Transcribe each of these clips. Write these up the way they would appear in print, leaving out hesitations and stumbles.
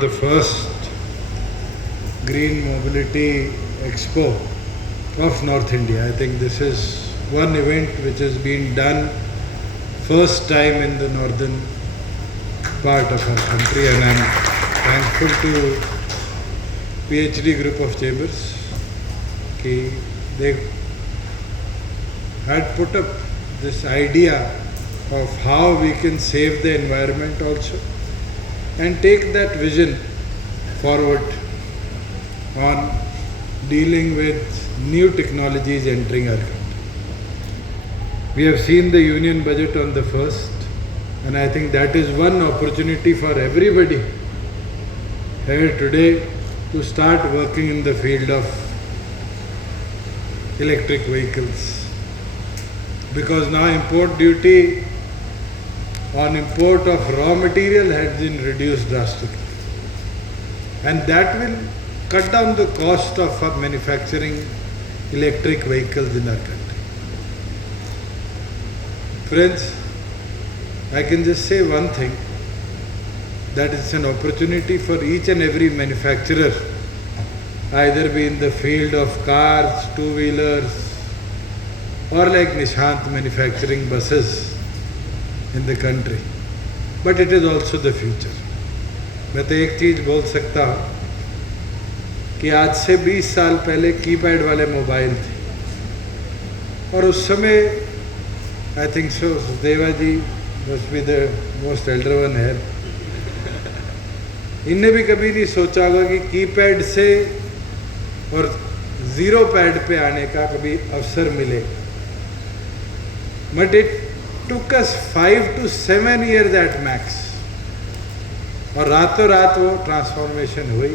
the first Green Mobility Expo of North India. I think this is one event which has been done first time in the northern part of our country, and I'm thankful to PhD group of chambers कि they had put up this idea of how we can save the environment also and take that vision forward on dealing with new technologies entering our country. We have seen the union budget on the first, and I think that is one opportunity for everybody here today to start working in the field of electric vehicles, because now import duty on import of raw material has been reduced drastically, and that will cut down the cost of manufacturing electric vehicles in our country. Friends, I can just say one thing, that it's an opportunity for each and every manufacturer, either be in the field of cars, two-wheelers, or like Nishant manufacturing buses in the country. But it is also the future. मैं तो एक चीज़ बोल सकता हूँ कि आज से 20 साल पहले कीपैड वाले मोबाइल थे, और उस समय आई थिंक सो देवा जी must be the most elder one here, इनने भी कभी नहीं सोचा होगा कि कीपैड से और ज़ीरो पैड पे आने का कभी अवसर मिलेगा. But it took us 5 to 7 years at max, और रातों रात वो ट्रांसफॉर्मेशन हुई.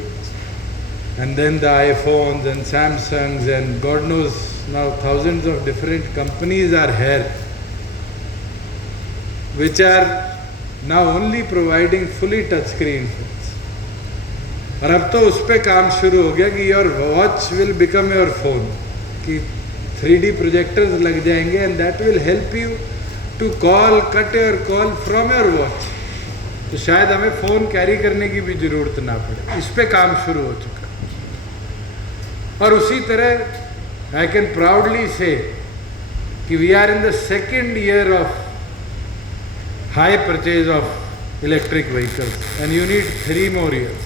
And then the iPhones and Samsungs and God knows now thousands of different companies are here, which are now only providing fully touchscreen phones. और अब तो उस पर काम शुरू हो गया कि your watch will become your phone, कि 3D projectors लग जाएंगे and that will help you to call, cut your call from your watch. तो शायद हमें फ़ोन कैरी करने की भी ज़रूरत ना पड़े. इस पे काम शुरू हो चुका. और उसी तरह I can proudly say कि we are in the second year of high purchase of electric vehicles and you need 3 more years.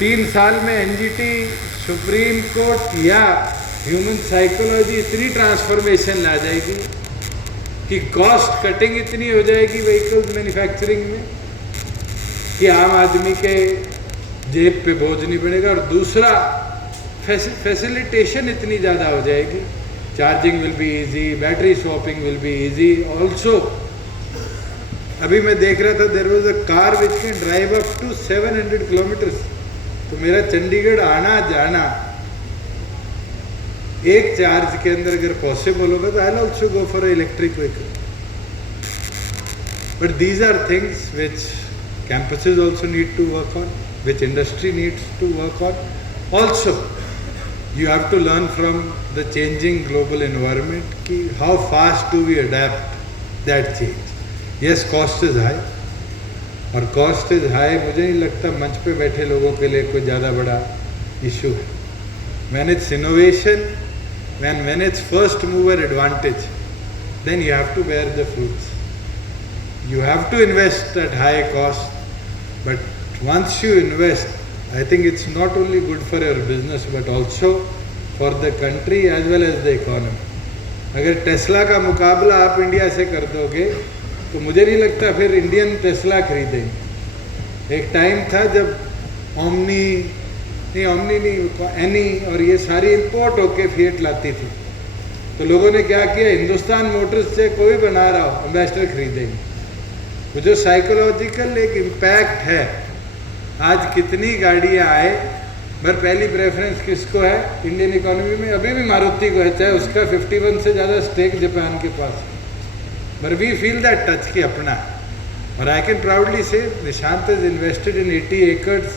3 साल में NGT, सुप्रीम कोर्ट या ह्यूमन साइकोलॉजी इतनी ट्रांसफॉर्मेशन ला जाएगी कि कॉस्ट कटिंग इतनी हो जाएगी व्हीकल्स मैन्युफैक्चरिंग में कि आम आदमी के जेब पे बोझ नहीं पड़ेगा. और दूसरा फैसिलिटेशन इतनी ज़्यादा हो जाएगी, charging will be easy, battery swapping will be easy also. अभी मैं देख रहा था there was a car which can drive up to 700 kilometres. तो मेरा चंडीगढ़ आना जाना एक चार्ज के अंदर अगर पॉसिबल होगा तो I will also go for electric vehicle. But these are things which campuses also need to work on, which industry needs to work on. Also, you have to learn from the changing global environment कि how fast do we adapt that change. Yes, cost is high, और cost is high मुझे नहीं लगता मंच पे बैठे लोगों के लिए कोई ज़्यादा बड़ा issue है. When it's innovation, when it's first mover advantage, then you have to bear the fruits. You have to invest at high cost, but once you invest, I think it's not only good for your business but also for the country as well as the economy. अगर Tesla का मुकाबला आप India से कर दोगे तो मुझे नहीं लगता फिर इंडियन टेस्ला खरीदेंगे. एक टाइम था जब एनी और ये सारी इंपोर्ट होके फिएट लाती थी, तो लोगों ने क्या किया, हिंदुस्तान मोटर्स से कोई बना रहा हो एम्बेसडर खरीदेंगे. वो जो साइकोलॉजिकल एक इम्पैक्ट है, आज कितनी गाड़ियाँ आए, पर पहली प्रेफरेंस किसको है इंडियन इकोनॉमी में? अभी भी मारुति को है, चाहे उसका 51 से ज़्यादा स्टेक जापान के पास है. But we feel that touch कि अपना. और I can proudly say Nishant is invested in 80 acres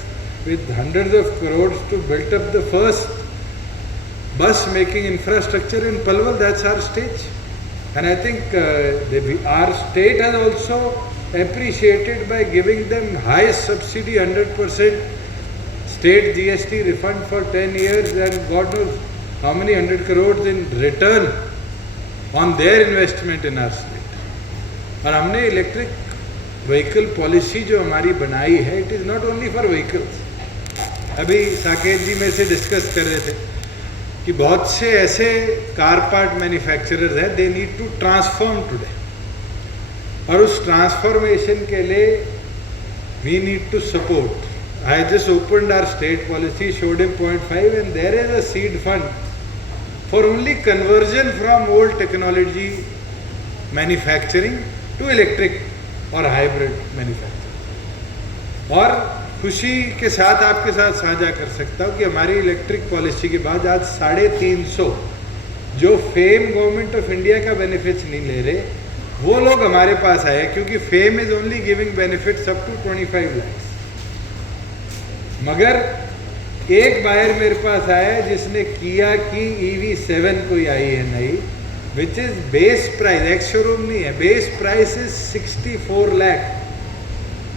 with hundreds of crores to build up the first bus making infrastructure in Palwal. That's our stage. And I think our state has also appreciated by giving them highest subsidy, 100% state GST refund for 10 years and God knows how many 100 crores in return on their investment in our state. और हमने electric vehicle policy जो हमारी बनाई है, it is not only for vehicles. अभी साकेत जी में से discuss कर रहे थे कि बहुत से ऐसे कार पार्ट मैन्युफैक्चरर्स हैं, they need to transform today, और उस ट्रांसफॉर्मेशन के लिए we need to support. I just opened our state policy, showed him 0.5 and there is a seed fund for only conversion from old technology manufacturing to electric or hybrid manufacturing. और खुशी के साथ आपके साथ साझा कर सकता हूँ कि हमारी इलेक्ट्रिक पॉलिसी के बाद आज 350 जो फेम गवर्नमेंट ऑफ इंडिया का बेनिफिट्स नहीं ले रहे, वो लोग हमारे पास आए, क्योंकि FAME is only giving benefits up to 25 lakhs. मगर एक बायर मेरे पास आया जिसने किया कि EV7 कोई आई है नई, which is base price, ex showroom नहीं है, बेस प्राइस इज 64 lakh.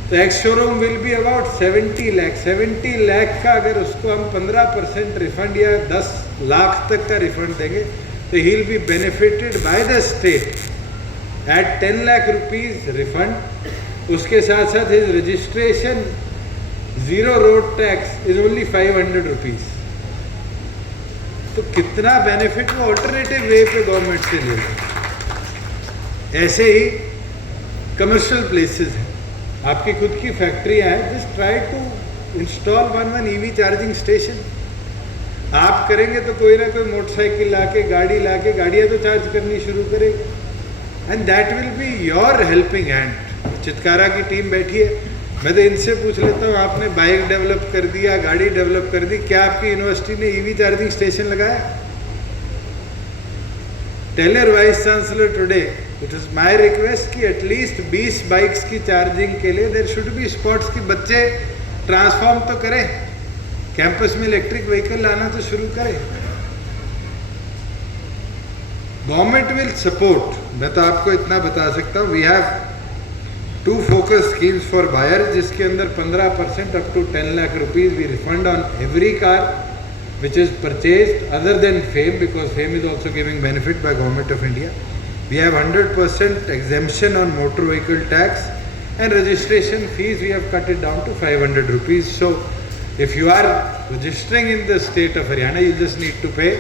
तो ex showroom will be about 70 lakh. 70 lakh का अगर उसको हम 15% रिफंड या 10 लाख तक का रिफंड देंगे तो he will be benefited by the state at 10 lakh rupees refund. उसके साथ साथ his registration zero road tax is only 500 rupees. तो कितना बेनिफिट वो ऑल्टरनेटिव वे पे गवर्नमेंट से ले रहे. ऐसे ही कमर्शियल प्लेसेस हैं, आपकी खुद की फैक्ट्रियां हैं, just try to install one EV charging station. आप करेंगे तो कोई ना कोई मोटरसाइकिल लाके, गाड़ी लाके, गाड़ियां तो चार्ज करनी शुरू करेगी, and that will be your helping hand. Chitkara की टीम बैठी है, मैं तो इनसे पूछ लेता हूँ, आपने बाइक डेवलप कर दिया, गाड़ी डेवलप कर दी, क्या आपकी यूनिवर्सिटी ने EV चार्जिंग स्टेशन लगाया? Tell your vice chancellor today, it is my request कि एटलीस्ट 20 बाइक्स की चार्जिंग के लिए देयर शुड बी स्पॉट्स कि बच्चे ट्रांसफॉर्म तो करें, कैंपस में इलेक्ट्रिक व्हीकल लाना तो शुरू करें. Government will support. मैं तो आपको इतना बता सकता हूँ, we have 2 focus schemes for buyers, जिसके अंदर 15% up to 10 lakh rupees we refund on every car which is purchased other than FAME, because FAME is also giving benefit by Government of India. We have 100% exemption on motor vehicle tax, and registration fees we have cut it down to 500 rupees. So if you are registering in the state of Haryana, you just need to pay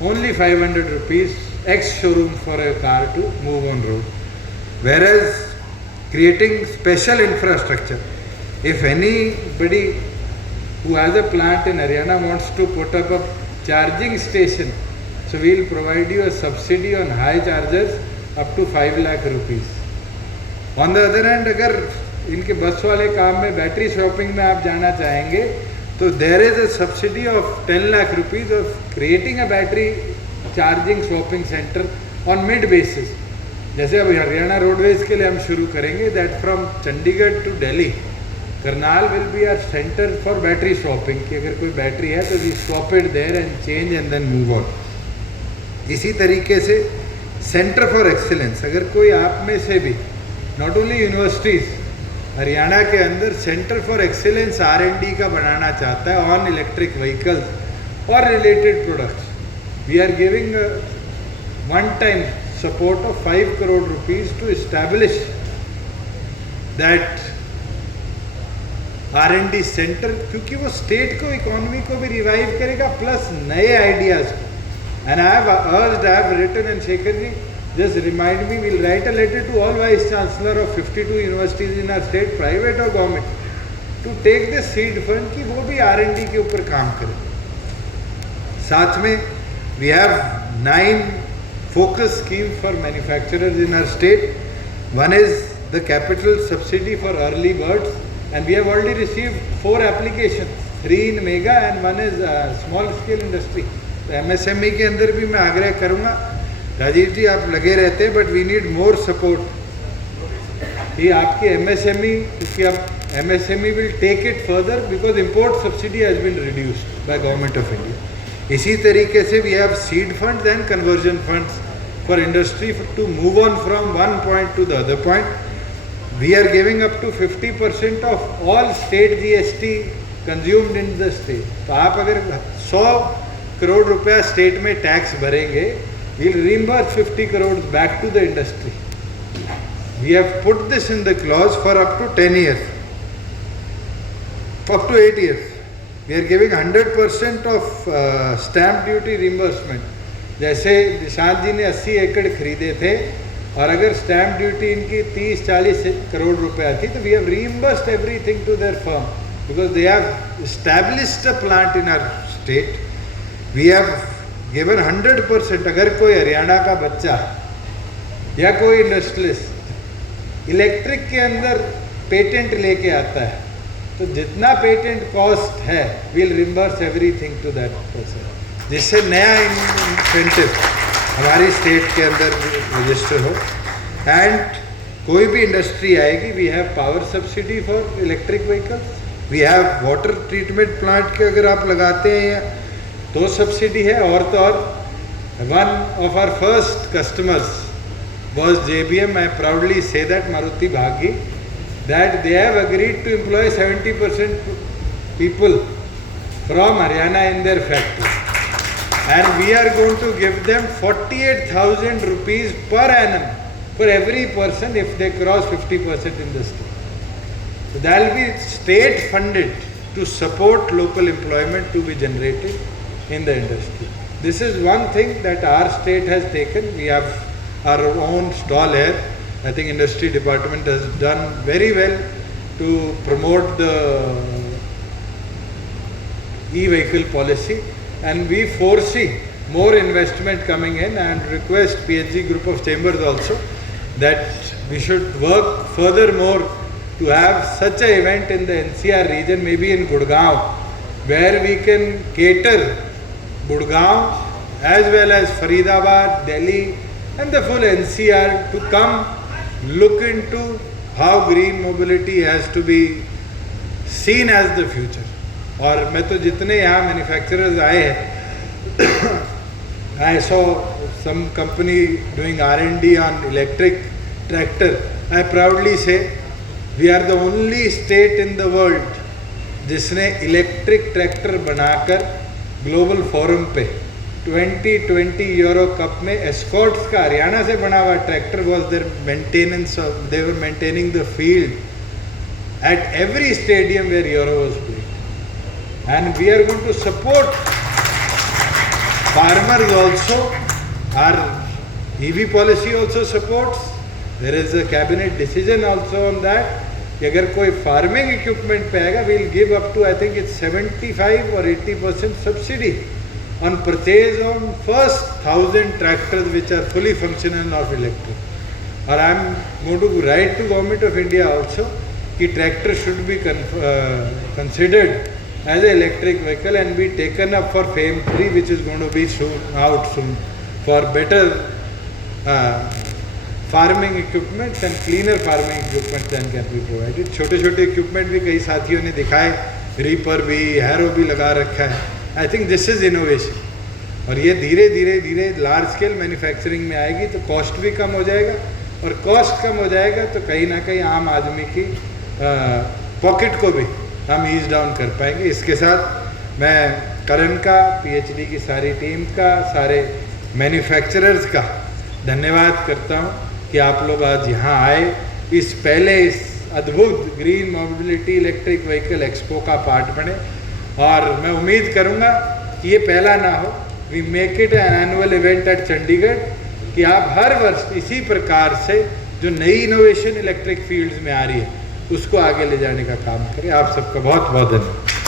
only 500 rupees ex showroom for a car to move on road. Whereas creating special infrastructure, if anybody who has a plant in Haryana wants to put up a charging station, so we will provide you a subsidy on high chargers up to 5 lakh rupees. On the other hand, अगर इनके बस वाले काम में battery shopping में आप जाना चाहेंगे तो there is a subsidy of 10 lakh rupees of creating a battery charging shopping center on mid basis. जैसे अब हरियाणा रोडवेज के लिए हम शुरू करेंगे, that from Chandigarh to Delhi Karnal will be our centre for battery shopping, कि अगर कोई बैटरी है तो we swap it there and change and then move on. इसी तरीके से सेंटर फॉर एक्सीलेंस, अगर कोई आप में से भी नॉट ओनली यूनिवर्सिटीज़ हरियाणा के अंदर सेंटर फॉर एक्सीलेंस R&D का बनाना चाहता है ऑन इलेक्ट्रिक व्हीकल्स और related products, we are giving one time support of 5 crore rupees to establish that R&D center, क्योंकि वो स्टेट को, इकोनॉमी को भी रिवाइव करेगा प्लस नए आइडियाज को. And I have written, and Shekhar ji just remind me, we'll write a letter to all vice chancellor of 52 universities in our state, private or government, to take the seed fund कि वो भी R&D के ऊपर काम करें. साथ में we have 9 focus schemes for manufacturers in our state. One is the capital subsidy for early birds, and we have already received 4 applications, 3 in mega and 1 is small scale industry. तो MSME के अंदर भी मैं आग्रह करूँगा, राजीव जी आप लगे रहते हैं, but we need more support. ये आपकी MSME, क्योंकि अब MSME will take it further because import subsidy has been reduced by government of India. इसी तरीके से we have seed funds and conversion funds for industry to move on from one point to the other point. We are giving up to 50% of all state GST consumed in the state. तो आप अगर 100 करोड़ रुपया state में tax भरेंगे, we'll reimburse 50 crores back to the industry. We have put this in the clause for up to 10 years, up to 8 years. We are giving 100% of stamp duty reimbursement. जैसे निशांत जी ने 80 एकड़ खरीदे थे और अगर स्टैम्प ड्यूटी इनकी 30-40 करोड़ रुपया थी, तो we have reimbursed everything to their firm because they have established a plant in our state. We have given 100%. अगर कोई हरियाणा का बच्चा या कोई इंडस्ट्रियलिस्ट इलेक्ट्रिक के अंदर पेटेंट लेके आता है, तो जितना पेटेंट कॉस्ट है will reimburse everything to that person, जिससे नया इंसेंटिव हमारी स्टेट के अंदर रजिस्टर हो. एंड कोई भी इंडस्ट्री आएगी, we have power subsidy for electric vehicles, we have water treatment plant के अगर आप लगाते हैं तो सब्सिडी है. और तो और one of our first customers was JBM. I proudly say that, Maruti Bhagi, that they have agreed to employ 70% people from Haryana in their factory, and we are going to give them 48,000 rupees per annum for every person if they cross 50% in the state. So that will be state funded to support local employment to be generated in the industry. This is one thing that our state has taken. We have our own stall here. I think industry department has done very well to promote the e-vehicle policy, and we foresee more investment coming in, and request PHG group of chambers also that we should work furthermore to have such an event in the NCR region, maybe in Gurgaon, where we can cater Gurgaon as well as Faridabad, Delhi and the full NCR to come look into how green mobility has to be seen as the future. और मैं तो जितने यहाँ manufacturers आए हैं, I saw some company doing R&D on electric tractor. I proudly say we are the only state in the world जिसने electric tractor बनाकर global forum पे 2020 यूरो कप में एस्कॉर्ट्स का हरियाणा से बना हुआ tractor was there maintenance of, they were maintaining the field at every stadium where Euro was playing. And we are going to support farmers also. Our EV policy also supports. There is a cabinet decision also on that कि अगर कोई farming equipment पे आएगा, we'll give up to I think it's 75 or 80% subsidy on purchase on first 1,000 tractors which are fully functional of electric. Or I am going to write to Government of India also कि tractor should be considered as an electric vehicle and be taken up for FAME 3, which is going to be out soon, for better farming equipment and cleaner farming equipment than can be provided. छोटे छोटे equipment भी कई साथियों ने दिखाए, reaper भी, harrow भी लगा रखा है. I think this is innovation. और ये धीरे धीरे धीरे लार्ज स्केल मैन्युफैक्चरिंग में आएगी तो कॉस्ट भी कम हो जाएगा, और कॉस्ट कम हो जाएगा तो कहीं ना कहीं आम आदमी की पॉकेट को भी हम ईज डाउन कर पाएंगे. इसके साथ मैं करण का, PhD की सारी टीम का, सारे मैन्युफैक्चरर्स का धन्यवाद करता हूँ कि आप लोग आज यहाँ आए, इस अद्भुत green mobility electric vehicle expo का पार्ट बने. और मैं उम्मीद करूंगा कि ये पहला ना हो, we make it an annual event at Chandigarh, कि आप हर वर्ष इसी प्रकार से जो नई इनोवेशन इलेक्ट्रिक फील्ड्स में आ रही है उसको आगे ले जाने का काम करें. आप सबका बहुत बहुत धन्यवाद.